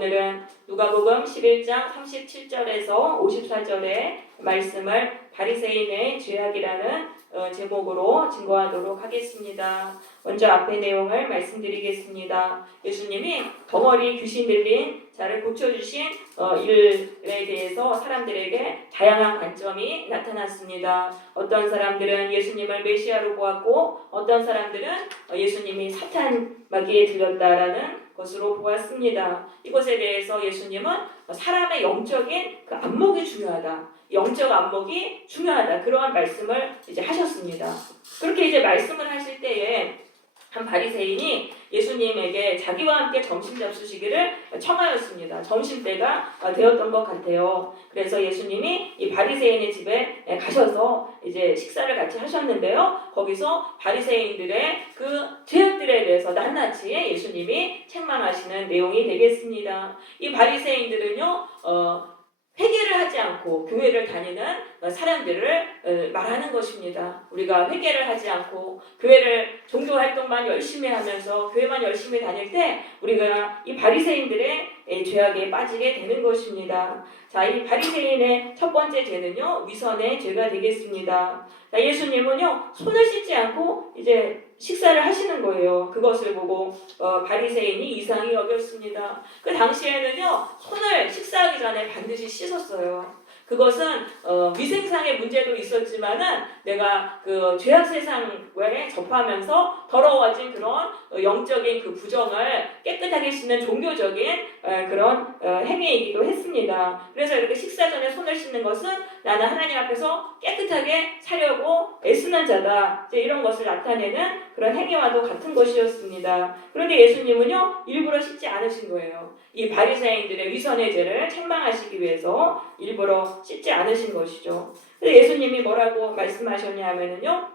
오늘은 누가복음 11장 37절에서 54절의 말씀을 바리새인의 죄악이라는 제목으로 증거하도록 하겠습니다. 먼저 앞의 내용을 말씀드리겠습니다. 예수님이 덩어리 귀신 들린 자를 고쳐주신 일에 대해서 사람들에게 다양한 관점이 나타났습니다. 어떤 사람들은 예수님을 메시아로 보았고 어떤 사람들은 예수님이 사탄 마귀에 들렸다라는 것으로 보았습니다. 이것에 대해서 예수님은 사람의 영적인 그 안목이 중요하다. 영적 안목이 중요하다. 그러한 말씀을 이제 하셨습니다. 그렇게 이제 말씀을 하실 때에 한 바리새인이 예수님에게 자기와 함께 점심 잡수시기를 청하였습니다. 점심때가 되었던 것 같아요. 그래서 예수님이 이 바리새인의 집에 가셔서 이제 식사를 같이 하셨는데요. 거기서 바리새인들의 그 죄악들에 대해서 낱낱이 예수님이 책망하시는 내용이 되겠습니다. 이 바리새인들은요, 회개를 하지 않고 교회를 다니는 사람들을 말하는 것입니다. 우리가 회개를 하지 않고 교회를 종교활동만 열심히 하면서 교회만 열심히 다닐 때 우리가 이 바리새인들의 죄악에 빠지게 되는 것입니다. 자, 이 바리새인의 첫 번째 죄는요, 위선의 죄가 되겠습니다. 자, 예수님은요, 손을 씻지 않고 이제 식사를 하시는 거예요. 그것을 보고 바리새인이 이상히 여겼습니다. 그 당시에는요, 손을 식사하기 전에 반드시 씻었어요. 그것은 위생상의 문제도 있었지만은 내가 그 죄악 세상에 접하면서 더러워진 그런 영적인 그 부정을 깨끗하게 씻는 종교적인 그런 행위이기도 했습니다. 그래서 이렇게 식사 전에 손을 씻는 것은 나는 하나님 앞에서 깨끗하게 살려고 애쓰는 자다. 이제 이런 것을 나타내는 그런 행위와도 같은 것이었습니다. 그런데 예수님은요, 일부러 씻지 않으신 거예요. 이 바리새인들의 위선의 죄를 책망하시기 위해서 일부러 씻지 않으신 것이죠. 그래서 예수님이 뭐라고 말씀하셨냐면요,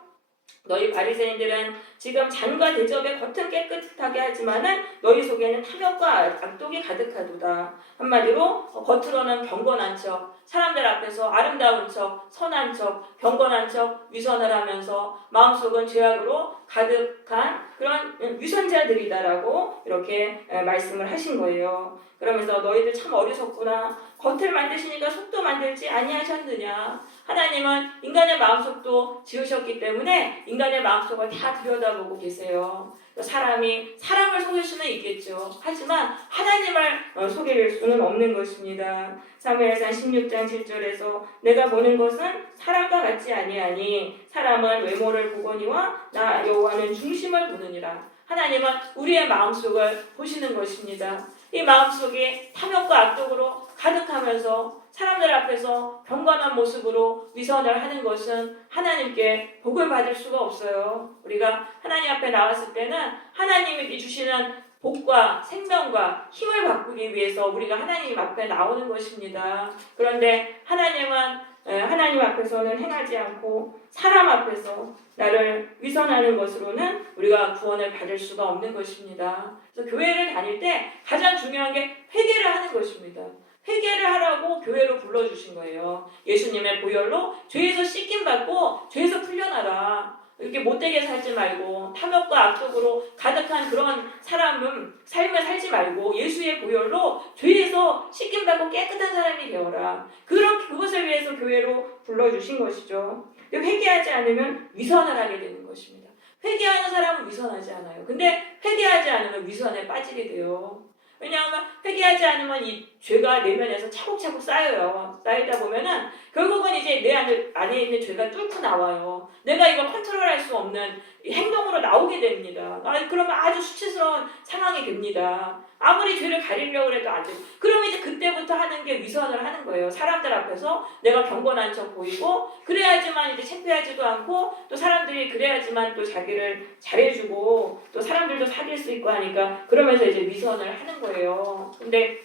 너희 바리새인들은 지금 잔과 대접의 겉은 깨끗하게 하지만은 너희 속에는 탐욕과 악독이 가득하도다. 한마디로 겉으로는 경건한 척, 사람들 앞에서 아름다운 척, 선한 척, 경건한 척 위선을 하면서 마음속은 죄악으로 가득한 그런 위선자들이다라고 이렇게 말씀을 하신 거예요. 그러면서 너희들 참 어리석구나. 겉을 만드시니까 속도 만들지 아니하셨느냐. 하나님은 인간의 마음속도 지으셨기 때문에 인간의 마음속을 다 들여다보고 계세요. 사람이 사람을 속일 수는 있겠죠. 하지만 하나님을 속일 수는 없는 것입니다. 사무엘상 16장 7절에서 내가 보는 것은 사람과 같지 아니하니 사람은 외모를 보거니와 나 여호와는 중심을 보느니라. 하나님은 우리의 마음속을 보시는 것입니다. 이 마음속이 탐욕과 악독으로 가득하면서 사람들 앞에서 경건한 모습으로 위선을 하는 것은 하나님께 복을 받을 수가 없어요. 우리가 하나님 앞에 나왔을 때는 하나님이 주시는 복과 생명과 힘을 바꾸기 위해서 우리가 하나님 앞에 나오는 것입니다. 그런데 하나님은 하나님 앞에서는 행하지 않고 사람 앞에서 나를 위선하는 것으로는 우리가 구원을 받을 수가 없는 것입니다. 그래서 교회를 다닐 때 가장 중요한 게 회개를 하는 것입니다. 회개를 하라고 교회로 불러주신 거예요. 예수님의 보혈로 죄에서 씻김받고 죄에서 풀려나라. 이렇게 못되게 살지 말고 탐욕과 악독으로 가득한 그런 삶을 살지 말고 예수의 보혈로 죄에서 씻김받고 깨끗한 사람이 되어라. 그것을 위해서 교회로 불러주신 것이죠. 회개하지 않으면 위선을 하게 되는 것입니다. 회개하는 사람은 위선하지 않아요. 근데 회개하지 않으면 위선에 빠지게 돼요. 왜냐하면 회개하지 않으면 이 죄가 내면에서 차곡차곡 쌓여요. 쌓이다 보면은 결국은 이제 내 안에 있는 죄가 뚫고 나와요. 내가 이걸 컨트롤할 수 없는 행동으로 나오게 됩니다. 그러면 아주 수치스러운 상황이 됩니다. 아무리 죄를 가리려고 해도 안 돼요. 그러면 이제 그때부터 하는 게 위선을 하는 거예요. 사람들 앞에서 내가 경건한 척 보이고 그래야지만 이제 창피하지도 않고 또 사람들이 그래야지만 또 자기를 잘해주고 또 사람들도 사귈 수 있고 하니까 그러면서 이제 위선을 하는 거예요. 근데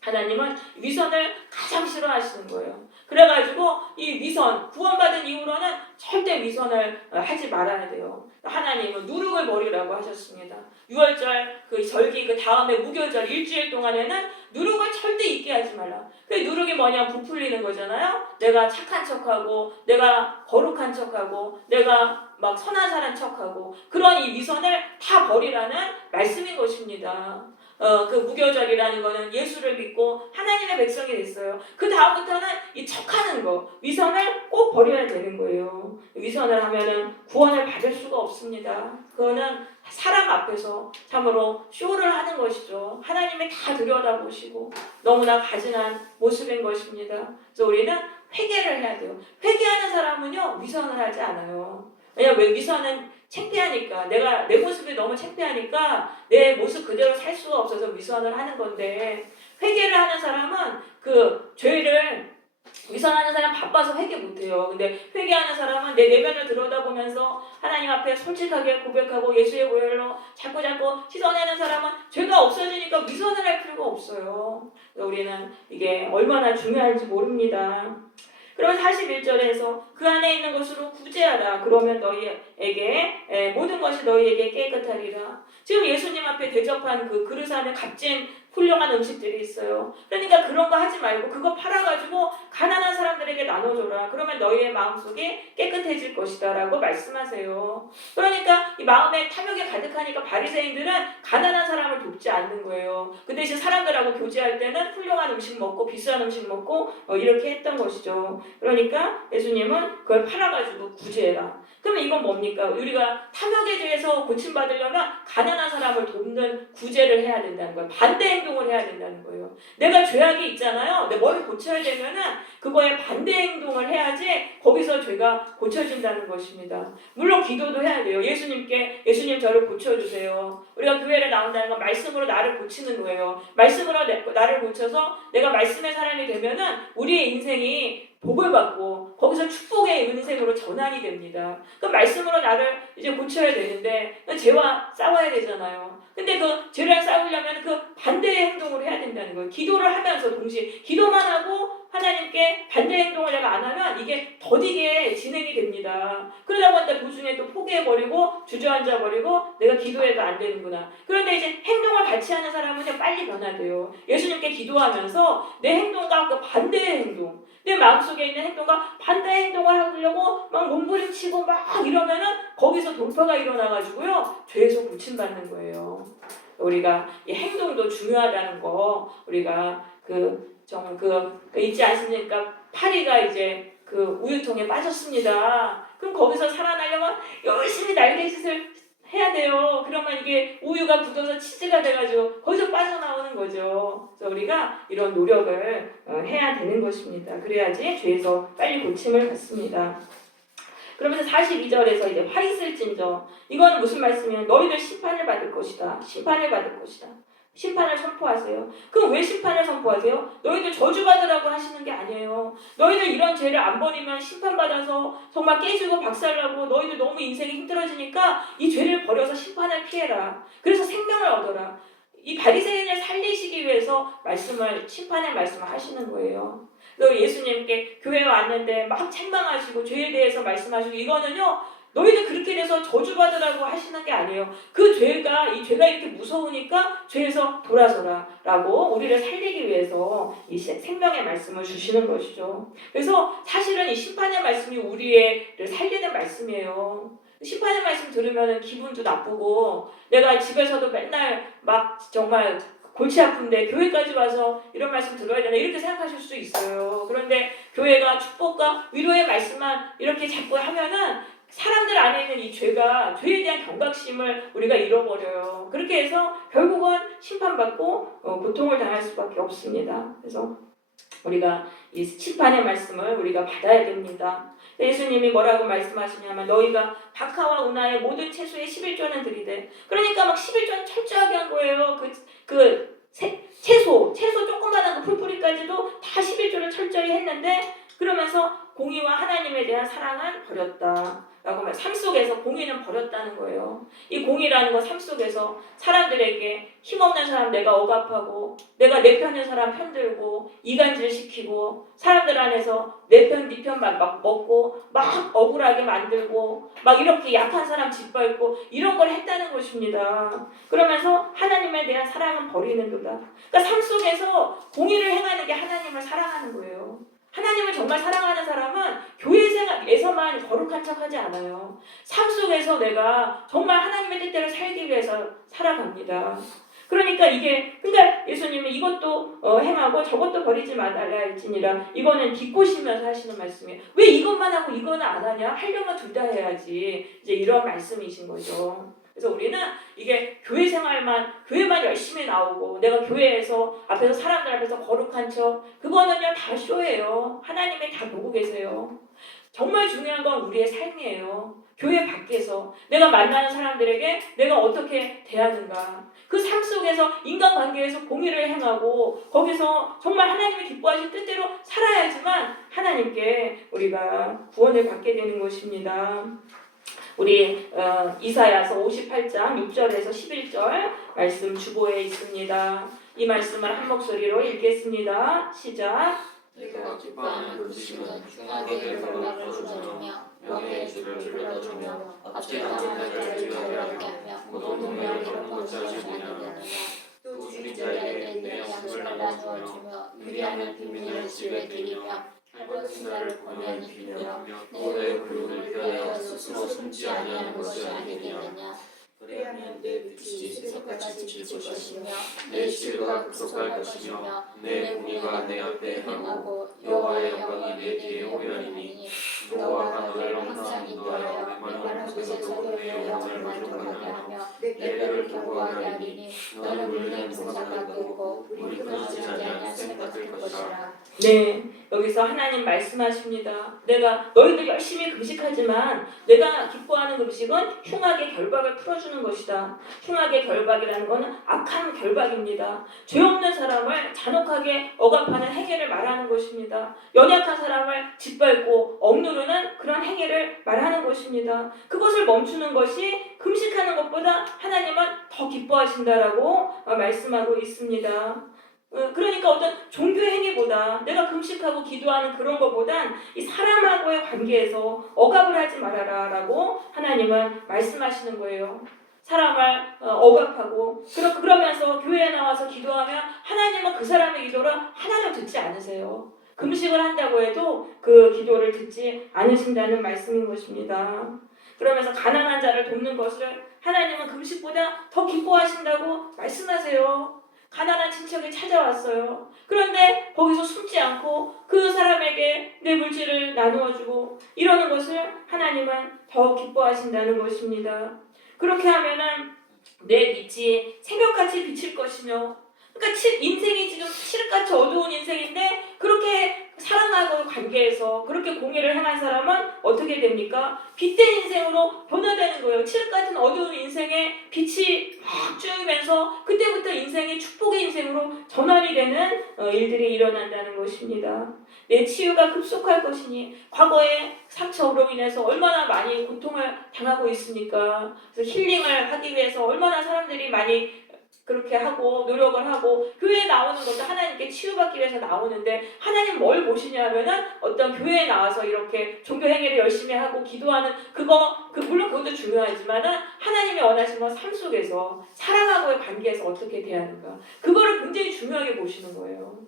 하나님은 위선을 가장 싫어하시는 거예요. 그래가지고 이 위선, 구원받은 이후로는 절대 위선을 하지 말아야 돼요. 하나님은 누룩을 버리라고 하셨습니다. 6월절 그 절기 그 다음에 무교절 일주일 동안에는 누룩을 절대 있게 하지 말라. 그 누룩이 뭐냐, 부풀리는 거잖아요. 내가 착한 척하고 내가 거룩한 척하고 내가 막 선한 사람 척하고 그런 이 위선을 다 버리라는 말씀인 것입니다. 그 무교절이라는 거는 예수를 믿고 하나님의 백성이 됐어요. 그 다음부터는 이 척하는 거, 위선을 꼭 버려야 되는 거예요. 위선을 하면은 구원을 받을 수가 없습니다. 그거는 사람 앞에서 참으로 쇼를 하는 것이죠. 하나님이 다 들여다보시고 너무나 가증한 모습인 것입니다. 그래서 우리는 회개를 해야 돼요. 회개하는 사람은요, 위선을 하지 않아요. 왜냐면 왜 위선은 창피하니까, 내가 내 모습이 너무 창피하니까 내 모습 그대로 살 수가 없어서 위선을 하는 건데, 회개를 하는 사람은 그 죄를, 위선하는 사람 바빠서 회개 못해요. 근데 회개하는 사람은 내 내면을 들여다보면서 하나님 앞에 솔직하게 고백하고 예수의 보혈로 자꾸 씻어내는 사람은 죄가 없어지니까 위선을 할 필요가 없어요. 우리는 이게 얼마나 중요한지 모릅니다. 그러면 41절에서 그 안에 있는 것으로 구제하라. 그러면 너희에게 모든 것이 너희에게 깨끗하리라. 지금 예수님 앞에 대접한 그 그릇 안에 값진 훌륭한 음식들이 있어요. 그러니까 그런 거 하지 말고 그거 팔아가지고 가난한 사람들에게 나눠줘라. 그러면 너희의 마음속이 깨끗해질 것이다 라고 말씀하세요. 그러니까 이 마음에 탐욕이 가득하니까 바리새인들은 가난한 사람을 돕지 않는 거예요. 그 대신 사람들하고 교제할 때는 훌륭한 음식 먹고 비싼 음식 먹고 이렇게 했던 것이죠. 그러니까 예수님은 그걸 팔아가지고 구제해라. 그러면 이건 뭡니까? 우리가 탐욕에 대해서 고침받으려면 가난한 사람을 돕는 구제를 해야 된다는 거예요. 반대 행동을 해야 된다는 거예요. 내가 죄악이 있잖아요. 내 머리 고쳐야 되면은 그거에 반대 행동을 해야지 거기서 죄가 고쳐진다는 것입니다. 물론 기도도 해야 돼요. 예수님 저를 고쳐주세요. 우리가 교회를 나온다는 건 말씀으로 나를 고치는 거예요. 말씀으로 나를 고쳐서 내가 말씀의 사람이 되면은 우리의 인생이 복을 받고 거기서 축복의 인생으로 전환이 됩니다. 그 말씀으로 나를 이제 고쳐야 되는데 죄와 싸워야 되잖아요. 근데 그 죄랑 싸우려면 그 반대의 행동을 해야 된다는 거예요. 기도를 하면서 동시에 기도만 하고 하나님께 반대 행동을 내가 안 하면 이게 더디게 진행이 됩니다. 그러다 보니까 도중에 또 포기해버리고 주저앉아버리고 내가 기도해도 안 되는구나. 그런데 이제 행동을 같이 하는 사람은 빨리 변화돼요. 예수님께 기도하면서 내 행동과 그 반대의 행동, 내 마음속에 있는 행동과 반대 행동을 하려고 막 몸부림치고 막 이러면은 거기서 돌파가 일어나가지고요 죄에서 고침받는 거예요. 우리가 이 행동도 중요하다는 거 우리가 잊지 않습니까? 파리가 이제 그 우유통에 빠졌습니다. 그럼 거기서 살아나려면 열심히 날개짓을 해야 돼요. 그러면 이게 우유가 굳어서 치즈가 돼가지고 거기서 빠져나오는 거죠. 그래서 우리가 이런 노력을 해야 되는 것입니다. 그래야지 죄에서 빨리 고침을 받습니다. 그러면서 42절에서 이제 화 있을진저, 이거는 무슨 말씀이에요? 너희들 심판을 받을 것이다. 심판을 받을 것이다. 심판을 선포하세요. 그럼 왜 심판을 선포하세요? 너희들 저주받으라고 하시는 게 아니에요. 너희들 이런 죄를 안 버리면 심판받아서 정말 깨지고 박살나고 너희들 너무 인생이 힘들어지니까 이 죄를 버려서 심판을 피해라. 그래서 생명을 얻어라. 이 바리새인을 살리시기 위해서 심판의 말씀을 하시는 거예요. 그래서 예수님께 교회에 왔는데 막 책망하시고 죄에 대해서 말씀하시고, 이거는요 너희들 그렇게 돼서 저주받으라고 하시는 게 아니에요. 이 죄가 이렇게 무서우니까 죄에서 돌아서라 라고 우리를 살리기 위해서 이 생명의 말씀을 주시는 것이죠. 그래서 사실은 이 심판의 말씀이 우리를 살리는 말씀이에요. 심판의 말씀 들으면 기분도 나쁘고, 내가 집에서도 맨날 막 정말 골치 아픈데 교회까지 와서 이런 말씀 들어야 되나 이렇게 생각하실 수 있어요. 그런데 교회가 축복과 위로의 말씀만 이렇게 자꾸 하면은 사람들 안에 있는 이 죄에 대한 경각심을 우리가 잃어버려요. 그렇게 해서 결국은 심판받고 고통을 당할 수밖에 없습니다. 그래서 우리가 이 심판의 말씀을 우리가 받아야 됩니다. 예수님이 뭐라고 말씀하시냐면 너희가 박하와 운하의 모든 채소의 11조는 드리되, 그러니까 막 11조는 철저하게 한 거예요. 채소 조그만한 그 풀뿌리까지도 다 11조를 철저히 했는데, 그러면서 공의와 하나님에 대한 사랑은 버렸다 라고 말. 삶 속에서 공의는 버렸다는 거예요. 이 공의라는 건 삶 속에서 사람들에게 힘없는 사람 내가 억압하고, 내가 내 편인 사람 편들고 이간질 시키고, 사람들 안에서 내 편 네 편만 막 먹고 막 억울하게 만들고 막 이렇게 약한 사람 짓밟고 이런 걸 했다는 것입니다. 그러면서 하나님에 대한 사랑은 버리는도다. 그러니까 삶 속에서 공의를 행하는 게 하나님을 사랑하는 거예요. 하나님을 정말 사랑하는 사람은 교회 생활에서만 거룩한 척하지 않아요. 삶 속에서 내가 정말 하나님의 뜻대로 살기 위해서 살아갑니다. 그러니까 그러니까 예수님은 이것도 행하고 저것도 버리지 말아야 할지니라. 이거는 기쁘시면서 하시는 말씀이에요. 왜 이것만 하고 이거는 안 하냐? 하려면 둘 다 해야지. 이제 이런 말씀이신 거죠. 그래서 우리는 이게 교회만 열심히 나오고 내가 교회에서 앞에서 사람들 앞에서 거룩한 척, 그거는요 다 쇼예요. 하나님이 다 보고 계세요. 정말 중요한 건 우리의 삶이에요. 교회 밖에서 내가 만나는 사람들에게 내가 어떻게 대하는가, 그 삶 속에서 인간관계에서 공의를 행하고 거기서 정말 하나님이 기뻐하신 뜻대로 살아야지만 하나님께 우리가 구원을 받게 되는 것입니다. 우리 이사야서 58장 6절에서 11절 말씀 주보에 있습니다. 이 말씀을 한 목소리로 읽겠습니다. 시작. 내가 기뻐하는 음식은 흉악의 결과를 주저주며 명예의 주를 불러주며 압제당한 자를 즐거워하게 하며 모든 명예를 본받지 아니하느냐. 또 주의자에게 내 양식을 나누어주며 유리하는 비밀을 집에 드리며 할벗은 자를 권하니 빌며 내 불륜을 피하여 스스로 숨지 아니하는 것이 아니겠느냐. 그리하면 내 빛이 새벽같이 비칠 것이며 내 시루가 급속할 것이며 내 공의가 내 앞에 행하고 여호와의 영광이 내 뒤에 오려니니 여호와가 너를 항상 인도하여 내 말 속에서 내 영을 만족하게 하며 내 뼈를 견고하게 하리니 너는 물리는 동상 같고 불이 끊어지지 아니하는 샘 같을 것이라. 네, 여기서 하나님 말씀하십니다. 내가 너희들 열심히 금식하지만 내가 기뻐하는 금식은 흉악의 결박을 풀어주는 것이다. 흉악의 결박이라는 것은 악한 결박입니다. 죄 없는 사람을 잔혹하게 억압하는 행위를 말하는 것입니다. 연약한 사람을 짓밟고 억누르는 그런 행위를 말하는 것입니다. 그것을 멈추는 것이 금식하는 것보다 하나님은 더 기뻐하신다라고 말씀하고 있습니다. 그러니까 어떤 종교 행위보다 내가 금식하고 기도하는 그런 것보단 이 사람하고의 관계에서 억압을 하지 말아라 라고 하나님은 말씀하시는 거예요. 사람을 억압하고 그러면서 교회에 나와서 기도하면 하나님은 그 사람의 기도를 하나도 듣지 않으세요. 금식을 한다고 해도 그 기도를 듣지 않으신다는 말씀인 것입니다. 그러면서 가난한 자를 돕는 것을 하나님은 금식보다 더 기뻐하신다고 말씀하세요. 가난한 친척이 찾아왔어요. 그런데 거기서 숨지 않고 그 사람에게 내 물질을 나누어주고 이러는 것을 하나님은 더 기뻐하신다는 것입니다. 그렇게 하면은 내 빛이 새벽같이 비칠 것이며, 그러니까 인생이 지금 칠흑같이 어두운 인생인데 그렇게 사랑하고 관계에서 그렇게 공의를 행한 사람은 어떻게 됩니까? 빛된 인생으로 변화되는 거예요. 칠흑같은 어두운 인생에 빛이 확 쬐면서 그때부터 인생이 축복의 인생으로 전환이 되는 일들이 일어난다는 것입니다. 내 치유가 급속할 것이니, 과거의 상처로 인해서 얼마나 많이 고통을 당하고 있습니까? 그래서 힐링을 하기 위해서 얼마나 사람들이 많이 그렇게 하고 노력을 하고 교회에 나오는 것도 하나님께 치유받기 위해서 나오는데, 하나님 뭘 보시냐 하면은 어떤 교회에 나와서 이렇게 종교 행위를 열심히 하고 기도하는 물론 그것도 중요하지만은 하나님이 원하시는 건 삶 속에서 사랑하고의 관계에서 어떻게 대하는가, 그거를 굉장히 중요하게 보시는 거예요.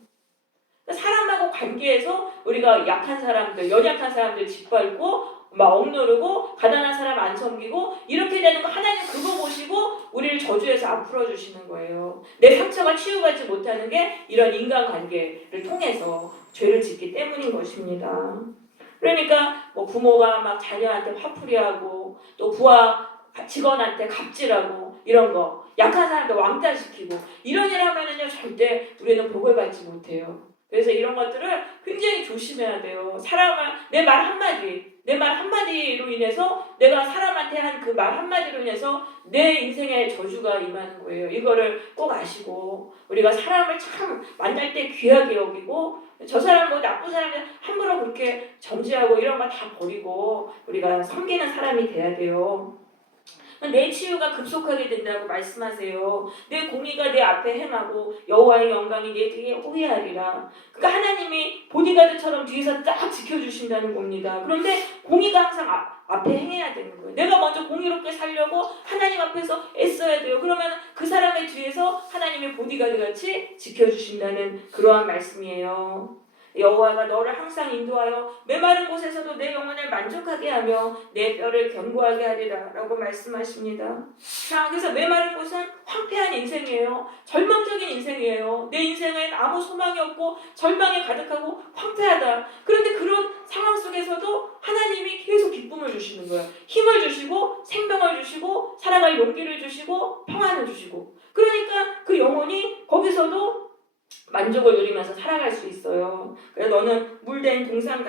사람하고 관계에서 우리가 약한 사람들, 연약한 사람들 짓밟고 막 억누르고 가난한 사람 안 섬기고 이렇게 되는 거, 하나님 그거 보시고 우리를 저주해서 안 풀어주시는 거예요. 내 상처가 치유받지 못하는 게 이런 인간관계를 통해서 죄를 짓기 때문인 것입니다. 그러니까 뭐 부모가 막 자녀한테 화풀이하고 또 부하 직원한테 갑질하고 이런 거, 약한 사람한테 왕따시키고 이런 일 하면은요 절대 우리는 복을 받지 못해요. 그래서 이런 것들을 굉장히 조심해야 돼요. 내 말 한마디로 인해서, 내가 사람한테 한 그 말 한마디로 인해서 내 인생에 저주가 임하는 거예요. 이거를 꼭 아시고, 우리가 사람을 참 만날 때 귀하게 여기고, 저 사람 뭐 나쁜 사람은 함부로 그렇게 정지하고 이런 거 다 버리고 우리가 섬기는 사람이 돼야 돼요. 내 치유가 급속하게 된다고 말씀하세요. 내 공의가 내 앞에 행하고 여호와의 영광이 내 뒤에 호위하리라. 그러니까 하나님이 보디가드처럼 뒤에서 딱 지켜주신다는 겁니다. 그런데 공의가 항상 앞에 행해야 되는 거예요. 내가 먼저 공의롭게 살려고 하나님 앞에서 애써야 돼요. 그러면 그 사람의 뒤에서 하나님의 보디가드같이 지켜주신다는 그러한 말씀이에요. 여호와가 너를 항상 인도하여 메마른 곳에서도 내 영혼을 만족하게 하며 내 뼈를 견고하게 하리라 라고 말씀하십니다. 자, 그래서 메마른 곳은 황폐한 인생이에요. 절망적인 인생이에요. 내 인생엔 아무 소망이 없고 절망에 가득하고 황폐하다. 그런데 그런 상황 속에서도 하나님이 계속 기쁨을 주시는 거예요. 힘을 주시고 생명을 주시고 살아갈 용기를 주시고 평안을 주시고, 그러니까 그 영혼이 거기서도 만족을 누리면서 살아갈 수 있어요. 그래서 너는 물된 동산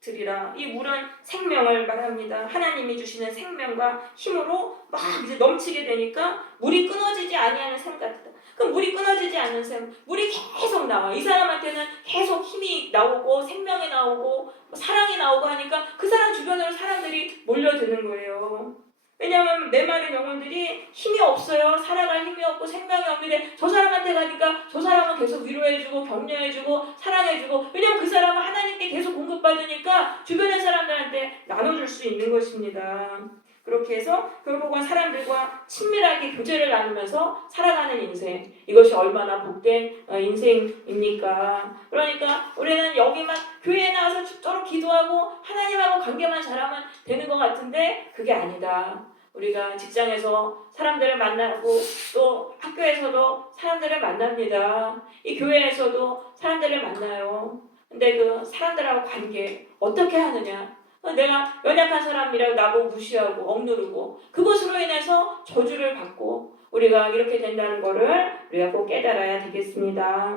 같으리라. 이 물은 생명을 말합니다. 하나님이 주시는 생명과 힘으로 막 이제 넘치게 되니까 물이 끊어지지 아니하는 샘 같다. 그럼 물이 끊어지지 않는 샘, 물이 계속 나와. 이 사람한테는 계속 힘이 나오고 생명이 나오고 사랑이 나오고 하니까 그 사람 주변으로 사람들이 몰려드는 거예요. 왜냐하면 메마른 영혼들이 힘이 없어요. 살아갈 힘이 없고 생명이 없는데 저 사람한테 가니까 저 사람은 계속 위로해주고 격려해주고 사랑해주고, 왜냐하면 그 사람은 하나님께 계속 공급받으니까 주변의 사람들한테 나눠줄 수 있는 것입니다. 그렇게 해서 결국은 사람들과 친밀하게 교제를 나누면서 살아가는 인생, 이것이 얼마나 복된 인생입니까? 그러니까 우리는 여기만 교회에 나와서 죽도록 기도하고 하나님하고 관계만 잘하면 되는 것 같은데 그게 아니다. 우리가 직장에서 사람들을 만나고 또 학교에서도 사람들을 만납니다. 이 교회에서도 사람들을 만나요. 근데 그 사람들하고 관계 어떻게 하느냐? 내가 연약한 사람이라고 나보고 무시하고 억누르고 그것으로 인해서 저주를 받고, 우리가 이렇게 된다는 것을 우리가 꼭 깨달아야 되겠습니다.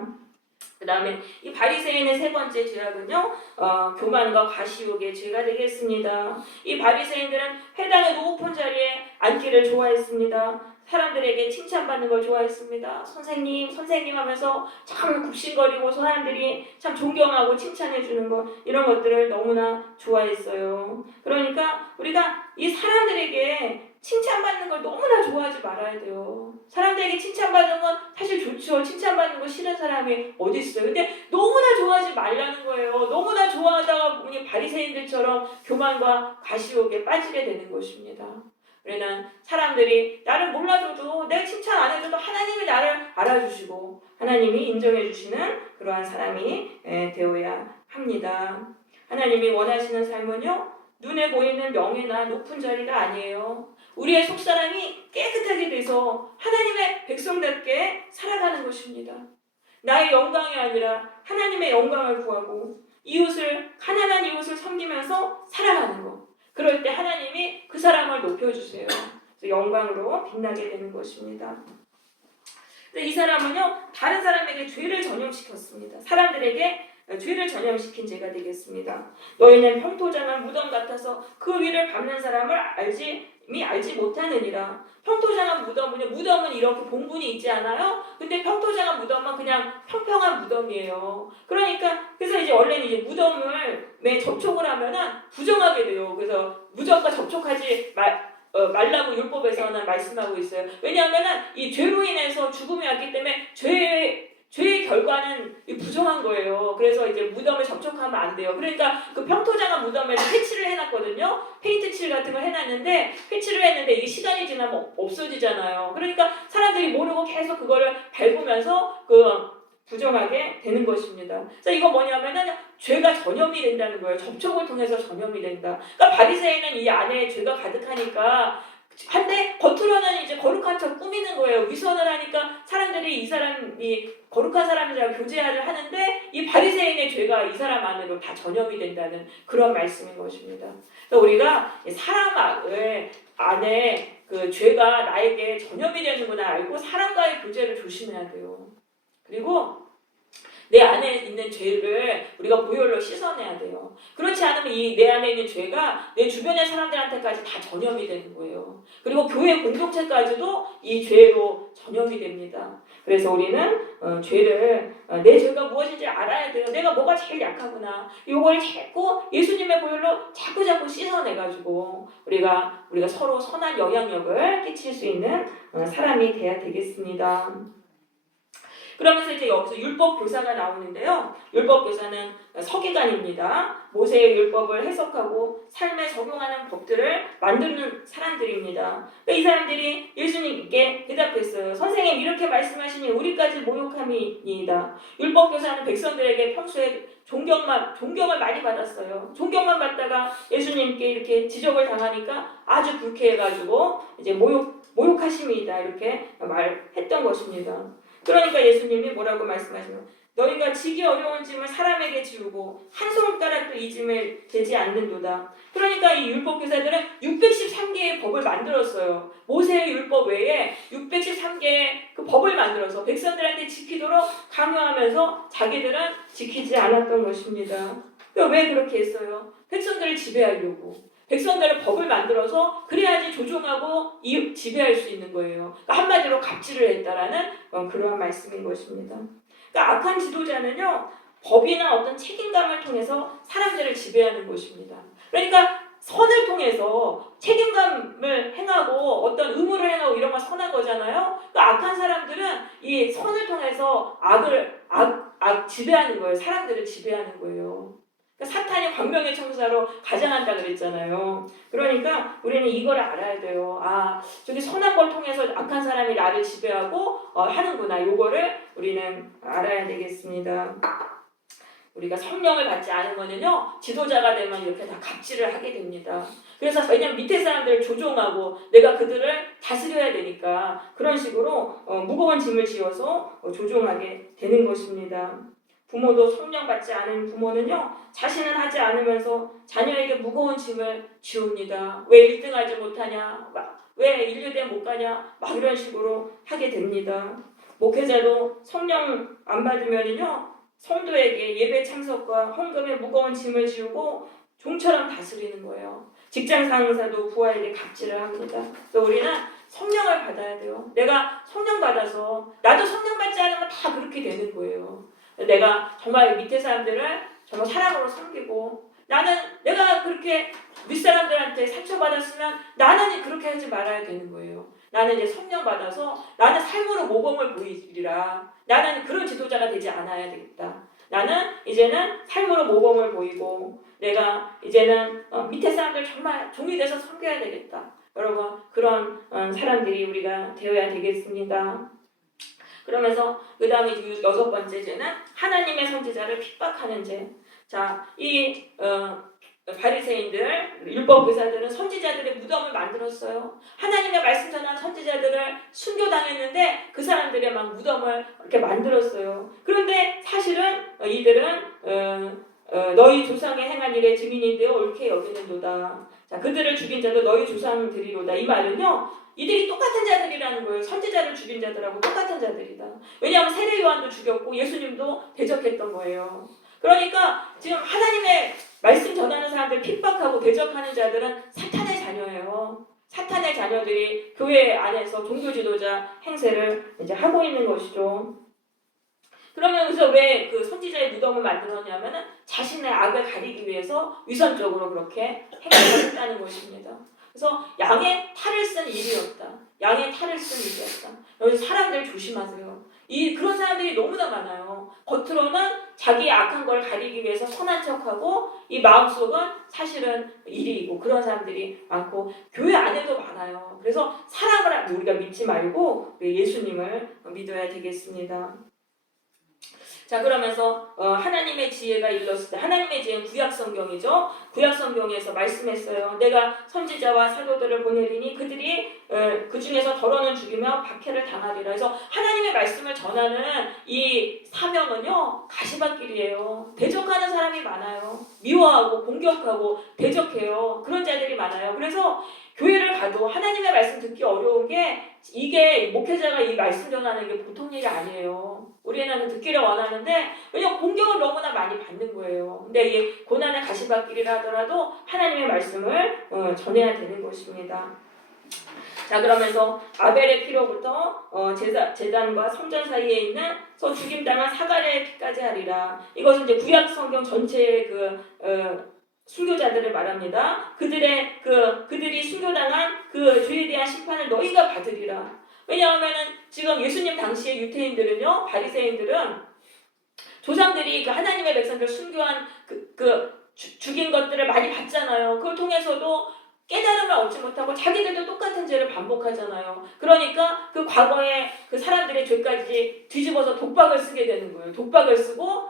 그 다음에 이 바리새인의 세 번째 죄악은요, 교만과 과시욕의 죄가 되겠습니다. 이 바리새인들은 회당의 높은 자리에 앉기를 좋아했습니다. 사람들에게 칭찬받는 걸 좋아했습니다. 선생님, 선생님 하면서 참 굽신거리고 사람들이 참 존경하고 칭찬해주는 것, 이런 것들을 너무나 좋아했어요. 그러니까 우리가 이 사람들에게 칭찬받는 걸 너무나 좋아하지 말아야 돼요. 사람들에게 칭찬받는 건 사실 좋죠. 칭찬받는 거 싫은 사람이 어디 있어요. 근데 너무나 좋아하지 말라는 거예요. 너무나 좋아하다가 보니 바리새인들처럼 교만과 가시욕에 빠지게 되는 것입니다. 우리는 사람들이 나를 몰라줘도, 내가 칭찬 안 해줘도 하나님이 나를 알아주시고 하나님이 인정해 주시는 그러한 사람이 되어야 합니다. 하나님이 원하시는 삶은요, 눈에 보이는 명예나 높은 자리가 아니에요. 우리의 속사람이 깨끗하게 돼서 하나님의 백성답게 살아가는 것입니다. 나의 영광이 아니라 하나님의 영광을 구하고 가난한 이웃을 섬기면서 살아가는 것. 그럴 때 하나님이 그 사람을 높여주세요. 그래서 영광으로 빛나게 되는 것입니다. 이 사람은요, 다른 사람에게 죄를 전염시켰습니다. 사람들에게 죄를 전염시킨 죄가 되겠습니다. 너희는 평토장한 무덤 같아서 그 위를 밟는 사람을 알지 못하느니라. 평토장한 무덤은 이렇게 봉분이 있지 않아요? 근데 평토장한 무덤은 그냥 평평한 무덤이에요. 그러니까 그래서 이제 원래는 이제 무덤을 접촉을 하면은 부정하게 돼요. 그래서 무덤과 접촉하지 말라고 율법에서는 말씀하고 있어요. 왜냐하면은 이 죄로 인해서 죽음이 왔기 때문에 죄의 결과는 부정한 거예요. 그래서 이제 무덤을 접촉하면 안 돼요. 그러니까 그 평토장한 무덤에 패치를 해놨거든요. 페인트 칠 같은 걸 해놨는데, 패치를 했는데 이게 시간이 지나면 없어지잖아요. 그러니까 사람들이 모르고 계속 그거를 밟으면서 부정하게 되는 것입니다. 그래서 이거 뭐냐면은 죄가 전염이 된다는 거예요. 접촉을 통해서 전염이 된다. 그러니까 바리새인은 이 안에 죄가 가득하니까 한데 겉으로는 이제 거룩한 척 꾸미는 거예요. 위선을 하니까 사람들이 이 사람이 거룩한 사람이라 교제를 하는데 이 바리새인의 죄가 이 사람 안으로 다 전염이 된다는 그런 말씀인 것입니다. 그래서 우리가 사람 안에 그 죄가 나에게 전염이 되는구나 알고 사람과의 교제를 조심해야 돼요. 그리고 내 안에 있는 죄를 우리가 보혈로 씻어내야 돼요. 그렇지 않으면 이 내 안에 있는 죄가 내 주변의 사람들한테까지 다 전염이 되는 거예요. 그리고 교회 공동체까지도 이 죄로 전염이 됩니다. 그래서 우리는 내 죄가 무엇인지 알아야 돼요. 내가 뭐가 제일 약하구나. 이걸 자꾸 예수님의 보혈로 자꾸 씻어내가지고 우리가 서로 선한 영향력을 끼칠 수 있는 사람이 돼야 되겠습니다. 그러면서 이제 여기서 율법 교사가 나오는데요. 율법 교사는 서기관입니다. 모세의 율법을 해석하고 삶에 적용하는 법들을 만드는 사람들입니다. 그러니까 이 사람들이 예수님께 대답했어요. 선생님, 이렇게 말씀하시니 우리까지 모욕함이니이다. 율법 교사는 백성들에게 평소에 존경을 많이 받았어요. 존경만 받다가 예수님께 이렇게 지적을 당하니까 아주 불쾌해가지고 이제 모욕하심이다 이렇게 말했던 것입니다. 그러니까 예수님이 뭐라고 말씀하시면 너희가 지기 어려운 짐을 사람에게 지우고 한 손가락도 이 짐을 되지 않는도다. 그러니까 이 율법교사들은 613개의 법을 만들었어요. 모세의 율법 외에 613개의 그 법을 만들어서 백성들한테 지키도록 강요하면서 자기들은 지키지 않았던 것입니다. 왜 그렇게 했어요? 백성들을 지배하려고. 백성들의 법을 만들어서 그래야지 조종하고 지배할 수 있는 거예요. 그러니까 한마디로 갑질을 했다라는 그러한 말씀인 것입니다. 그러니까 악한 지도자는요, 법이나 어떤 책임감을 통해서 사람들을 지배하는 것입니다. 그러니까 선을 통해서 책임감을 행하고 어떤 의무를 행하고 이런 건 선한 거잖아요. 그러니까 악한 사람들은 이 선을 통해서 지배하는 거예요. 사람들을 지배하는 거예요. 그러니까 사탄이 광명의 청사로 가장한다 그랬잖아요. 그러니까 우리는 이걸 알아야 돼요. 저기 선한 걸 통해서 악한 사람이 나를 지배하고 하는구나. 요거를 우리는 알아야 되겠습니다. 우리가 성령을 받지 않으면요, 지도자가 되면 이렇게 다 갑질을 하게 됩니다. 그래서 왜냐면 밑에 사람들을 조종하고 내가 그들을 다스려야 되니까 그런 식으로 무거운 짐을 지어서 조종하게 되는 것입니다. 부모도 성령 받지 않은 부모는요, 자신은 하지 않으면서 자녀에게 무거운 짐을 지웁니다. 왜 1등 하지 못하냐? 왜 1류대 못 가냐? 막 이런 식으로 하게 됩니다. 목회자도 성령 안 받으면요, 성도에게 예배 참석과 헌금의 무거운 짐을 지우고 종처럼 다스리는 거예요. 직장 상사도 부하에게 갑질을 합니다. 그래서 우리는 성령을 받아야 돼요. 내가 성령 받아서 나도 성령 받지 않으면 다 그렇게 되는 거예요. 내가 정말 밑에 사람들을 정말 사랑으로 섬기고 내가 그렇게 윗사람들한테 상처받았으면 나는 그렇게 하지 말아야 되는 거예요. 나는 이제 성령 받아서 나는 삶으로 모범을 보이리라. 나는 그런 지도자가 되지 않아야 되겠다. 나는 이제는 삶으로 모범을 보이고 내가 이제는 밑에 사람들 정말 종이 돼서 섬겨야 되겠다. 여러분, 그런 사람들이 우리가 되어야 되겠습니다. 그러면서 그 다음에 6번째 죄는 하나님의 선지자를 핍박하는 죄. 자, 이 바리새인들, 율법 교사들은 선지자들의 무덤을 만들었어요. 하나님의 말씀 전한 선지자들을 순교당했는데 그 사람들의 막 무덤을 이렇게 만들었어요. 그런데 사실은 이들은 너희 조상의 행한 일의 증인이 되어 옳게 여기는도다. 자, 그들을 죽인 자도 너희 조상들이로다. 이 말은요, 이들이 똑같은 자들이라는 거예요. 선지자를 죽인 자들하고 똑같은 자들이다. 왜냐하면 세례 요한도 죽였고 예수님도 대적했던 거예요. 그러니까 지금 하나님의 말씀 전하는 사람들 핍박하고 대적하는 자들은 사탄의 자녀예요. 사탄의 자녀들이 교회 안에서 종교 지도자 행세를 이제 하고 있는 것이죠. 그러면 그래서 왜 그 선지자의 무덤을 만들었냐면은 자신의 악을 가리기 위해서 위선적으로 그렇게 행동을 했다는 것입니다. 그래서 양의 탈을 쓴 일이었다. 양의 탈을 쓴 일이었다. 여기서 사람들 조심하세요. 그런 사람들이 너무나 많아요. 겉으로는 자기의 악한 걸 가리기 위해서 선한 척하고 이 마음속은 사실은 일이고 그런 사람들이 많고 교회 안에도 많아요. 그래서 사랑을 우리가 믿지 말고 예수님을 믿어야 되겠습니다. 자, 그러면서 하나님의 지혜가 일렀을 때, 하나님의 지혜는 구약성경이죠. 구약성경에서 말씀했어요. 내가 선지자와 사도들을 보내리니 그들이 그 중에서 더러는 죽이며 박해를 당하리라. 해서 하나님의 말씀을 전하는 이 사명은요, 가시밭길이에요. 대적하는 사람이 많아요. 미워하고 공격하고 대적해요. 그런 자들이 많아요. 그래서 교회를 가도 하나님의 말씀 듣기 어려운 게 이게 목회자가 이 말씀 전하는 게 보통 일이 아니에요. 우리는 듣기를 원하는데 왜냐면 공격을 너무나 많이 받는 거예요. 근데 이 고난의 가시밭길이라 하더라도 하나님의 말씀을 전해야 되는 것입니다. 자, 그러면서 아벨의 피로부터 제단과 성전 사이에 있는 죽임당한 사갈의 피까지 하리라. 이것은 이제 구약 성경 전체의 순교자들을 말합니다. 그들이 순교당한 그 죄에 대한 심판을 너희가 받으리라. 왜냐하면은 지금 예수님 당시의 유태인들은요, 바리새인들은 조상들이 그 하나님의 백성들 순교한 죽인 것들을 많이 봤잖아요. 그걸 통해서도 깨달음을 얻지 못하고 자기들도 똑같은 죄를 반복하잖아요. 그러니까 그 과거의 그 사람들의 죄까지 뒤집어서 독박을 쓰게 되는 거예요. 독박을 쓰고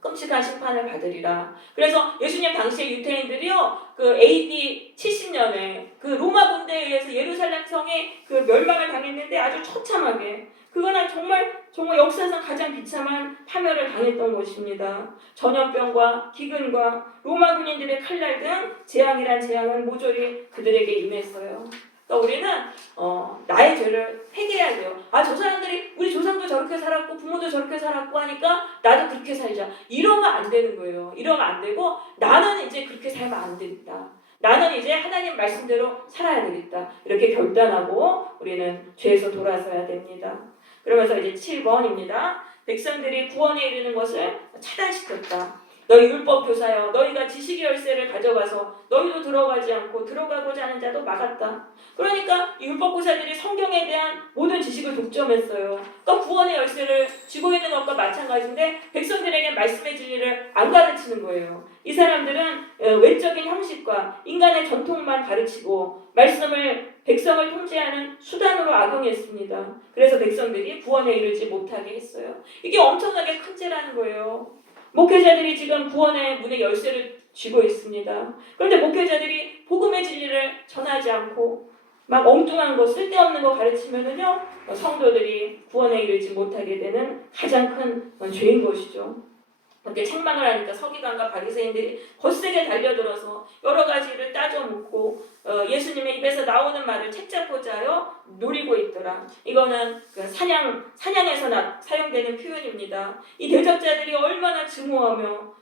끔찍한 심판을 받으리라. 그래서 예수님 당시의 유태인들이요, 그 AD 70년에 그 로마 군대에 의해서 예루살렘 성이 그 멸망을 당했는데 아주 처참하게, 그거는 정말 역사상 가장 비참한 파멸을 당했던 것입니다. 전염병과 기근과 로마 군인들의 칼날 등 재앙이란 재앙은 모조리 그들에게 임했어요. 그러니까 우리는 나의 죄를 회개해야 돼요. 저 사람들이 우리 조상도 저렇게 살았고 부모도 저렇게 살았고 하니까 나도 그렇게 살자. 이러면 안 되는 거예요. 이러면 안 되고 나는 이제 그렇게 살면 안 되겠다. 나는 이제 하나님 말씀대로 살아야 되겠다. 이렇게 결단하고 우리는 죄에서 돌아서야 됩니다. 그러면서 이제 7번입니다. 백성들이 구원에 이르는 것을 차단시켰다. 너희 율법 교사여, 너희가 지식의 열쇠를 가져가서 너희도 들어가지 않고 들어가고자 하는 자도 막았다. 그러니까 율법 교사들이 성경에 대한 모든 지식을 독점했어요. 그러니까 구원의 열쇠를 쥐고 있는 것과 마찬가지인데 백성들에게 말씀의 진리를 안 가르치는 거예요. 이 사람들은 외적인 형식과 인간의 전통만 가르치고 말씀을 백성을 통제하는 수단으로 악용했습니다. 그래서 백성들이 구원에 이르지 못하게 했어요. 이게 엄청나게 큰 죄라는 거예요. 목회자들이 지금 구원의 문의 열쇠를 쥐고 있습니다. 그런데 목회자들이 복음의 진리를 전하지 않고 막 엉뚱한 거, 쓸데없는 거 가르치면은요, 성도들이 구원에 이르지 못하게 되는 가장 큰 죄인 것이죠. 그렇게 책망을 하니까 서기관과 바리새인들이 거세게 달려들어서 여러 가지를 따져 묻고 예수님의 입에서 나오는 말을 책잡고자 하여 노리고 있더라. 이거는 그 사냥에서 사용되는 표현입니다. 이 대적자들이 얼마나 증오하며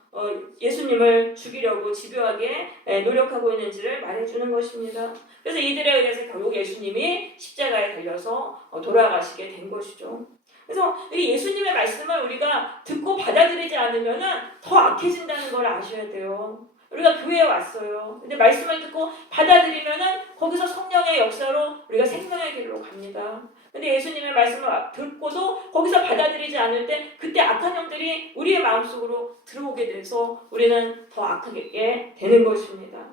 예수님을 죽이려고 집요하게 노력하고 있는지를 말해주는 것입니다. 그래서 이들에 의해서 결국 예수님이 십자가에 달려서 돌아가시게 된 것이죠. 그래서 이 예수님의 말씀을 우리가 듣고 받아들이지 않으면 더 악해진다는 걸 아셔야 돼요. 우리가 교회에 왔어요. 근데 말씀을 듣고 받아들이면 거기서 성령의 역사로 우리가 생명의 길로 갑니다. 근데 예수님의 말씀을 듣고도 거기서 받아들이지 않을 때 그때 악한 영들이 우리의 마음속으로 들어오게 돼서 우리는 더 악하게 되는 것입니다.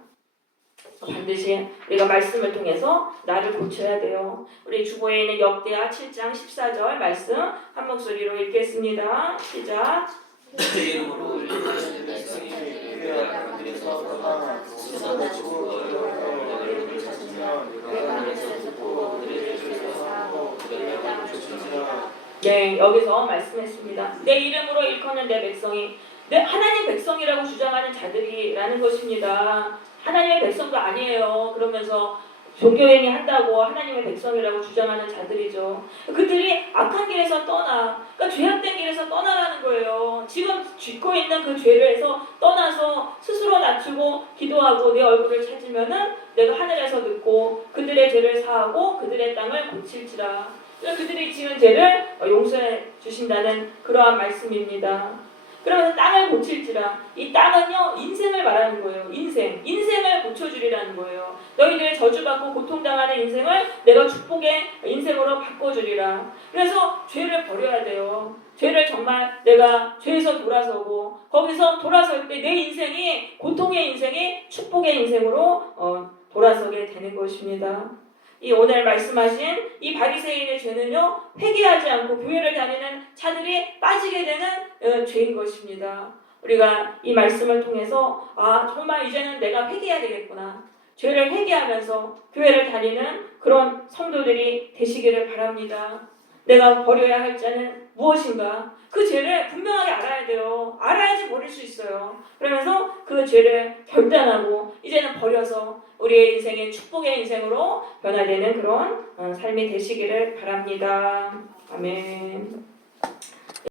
반드시 우리가 말씀을 통해서 나를 고쳐야 돼요. 우리 주보에 있는 역대하 7장 14절 말씀 한 목소리로 읽겠습니다. 시작. 내 이름으로 일하시는 백성이 그들에서 떠나 수선을 주고 너희를 찾으면 내가 하늘에서 듣고 그들의 죄를 사하고 그들의 땅을 쫓으리라. 네, 여기서 말씀했습니다. 내 이름으로 일컫는 내 백성이, 하나님 백성이라고 주장하는 자들이라는 것입니다. 하나님의 백성도 아니에요. 그러면서 종교행위 한다고 하나님의 백성이라고 주장하는 자들이죠. 그들이 악한 길에서 그러니까 죄악된 길에서 떠나라는 거예요. 지금 쥐고 있는 그 죄에서 떠나서 스스로 낮추고 기도하고 내 얼굴을 찾으면은 내가 하늘에서 듣고 그들의 죄를 사하고 그들의 땅을 고칠지라. 그들이 지은 죄를 용서해 주신다는 그러한 말씀입니다. 그러면서 땅을 고칠지라. 이 땅은요, 인생을 말하는 거예요. 인생을 고쳐주리라는 거예요. 너희들의 저주받고 고통당하는 인생을 내가 축복의 인생으로 바꿔주리라. 그래서 죄를 버려야 돼요. 죄를 정말 내가 죄에서 돌아서고 거기서 돌아설 때 내 인생이 고통의 인생이 축복의 인생으로 돌아서게 되는 것입니다. 이 오늘 말씀하신 이 바리새인의 죄는요, 회개하지 않고 교회를 다니는 자들이 빠지게 되는 죄인 것입니다. 우리가 이 말씀을 통해서 정말 이제는 내가 회개해야 되겠구나. 죄를 회개하면서 교회를 다니는 그런 성도들이 되시기를 바랍니다. 내가 버려야 할 자는 무엇인가? 그 죄를 분명하게 알아야 돼요. 알아야지 버릴 수 있어요. 그러면서 그 죄를 결단하고 이제는 버려서 우리의 인생이 축복의 인생으로 변화되는 그런 삶이 되시기를 바랍니다. 아멘.